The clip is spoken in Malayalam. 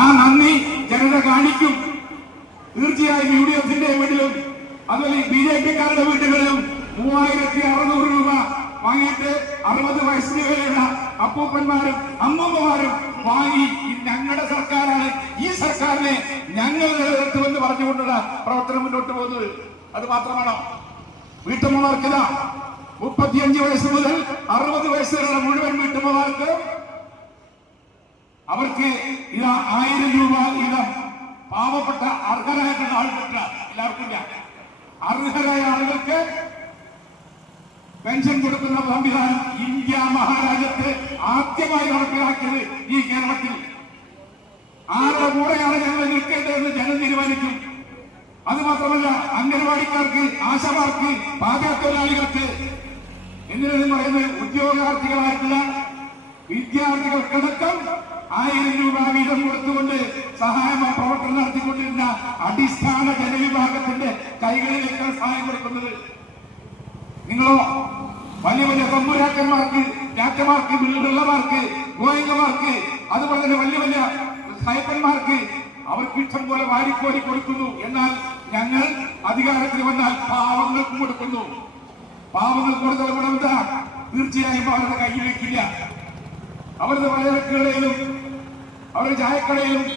ആ നന്ദി ജനത കാണിക്കും. തീർച്ചയായും UDF-ന്റെ വീട്ടിലും അതുപോലെ BJP-ക്കാരുടെ വീടുകളിലും 3600 രൂപ വാങ്ങിയിട്ട് 60 വയസ്സിന് വരെയുള്ള അപ്പൂപ്പന്മാരും അമ്മൂമ്മമാരും വാങ്ങി ഞങ്ങളുടെ സർക്കാരാണ്, ഈ സർക്കാരിനെ ഞങ്ങൾ നിലനിർത്തുമെന്ന് പറഞ്ഞുകൊണ്ടുള്ള പ്രവർത്തനം മുന്നോട്ട് പോകുന്നത്. അത് മാത്രമാണോ? വീട്ടമ്മമാർക്കിതാ 35 വയസ്സ് മുതൽ 60 വയസ്സുള്ള മുഴുവൻ വീട്ടമ്മമാർക്ക് അവർക്ക് ഇതാ 1000 രൂപ വീതം പാവപ്പെട്ട അർഹരായിട്ടുള്ള ആളുകൾക്ക്, എല്ലാവർക്കും ഇല്ല, അർഹരായ ആളുകൾക്ക് പെൻഷൻ കൊടുക്കുന്ന സംവിധാനം ഇന്ത്യ മഹാരാജ്യത്ത് ആദ്യമായി നടപ്പിലാക്കിയത് ഈ കേരളത്തിൽ. ആരുടെ കൂടെയാണ് ഞങ്ങൾ നിൽക്കേണ്ടതെന്ന് ജനം തീരുമാനിക്കും. അതുമാത്രമല്ല, അംഗൻവാടിക്കാർക്ക്, ആശമാർക്ക്, പാചകത്തൊഴിലാളികൾക്ക്, എന്തിനെന്ന് പറയുന്നത് ഉദ്യോഗാർത്ഥികളായിട്ടുള്ള വിദ്യാർത്ഥികൾക്കടക്കം 1000 രൂപ വീതം കൊടുത്തുകൊണ്ട് സഹായ പ്രവർത്തനം നടത്തിക്കൊണ്ടിരുന്ന അടിസ്ഥാന ജനവിഭാഗത്തിന്റെ കൈകളിലേക്കാണ് സഹായം കൊടുക്കുന്നത്. നിങ്ങളോ വലിയ വലിയ തമ്പുരാക്കന്മാർക്ക്, രാജമാർക്ക്, പിള്ളമാർക്ക്, ഗോയങ്കമാർക്ക്, അതുപോലെ തന്നെ വലിയ വലിയ സായപ്പന്മാർക്ക് അവർക്ക് ഇഷ്ടം പോലെ വാരിക്കോരി കൊടുക്കുന്നു. എന്നാൽ ഞങ്ങൾ അധികാരത്തിൽ വന്നാൽ പാവങ്ങൾക്കും കൊടുക്കുന്നു. പാവങ്ങൾക്ക് കൊടുത്താൽ ഗുണം എന്താ? തീർച്ചയായും അവരുടെ കയ്യിൽ വെക്കില്ല. അവരുടെ പലചരക്കുകളിലും അവരുടെ ചായക്കടയിലും